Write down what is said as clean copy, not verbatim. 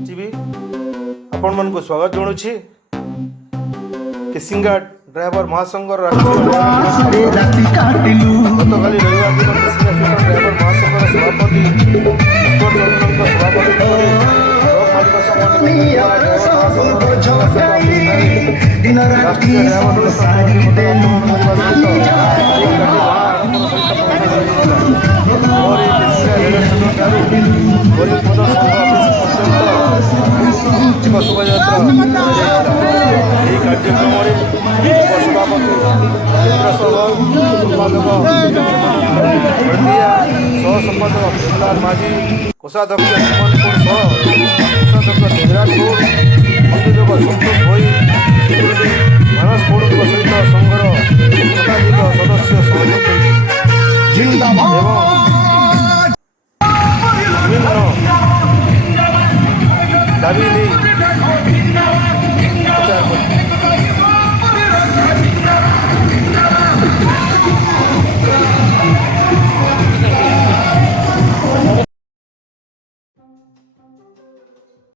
TV आपण मन को स्वागत जनाऊँगी केसिंगाट ड्राइवर महासंघर राष्ट्रीय गतकाली रविवार दिन केसिंगाट ड्राइवर महासंघर सभापति ईश्वर चंद्रन सभापति राष्ट्रीय ड्राइवर शोभायात्रा यही कार्यक्रम उपसभापति केन्द्र संपादक सह संपादक प्रहलाद माझी कोषाध्यक्ष सुमनपुर कोषाध्यक्ष तेजराजपुर संयोजक संतोष भई मानस पौड़ सहित संघर शताधिक सदस्य सहयोग विभिन्न दाबी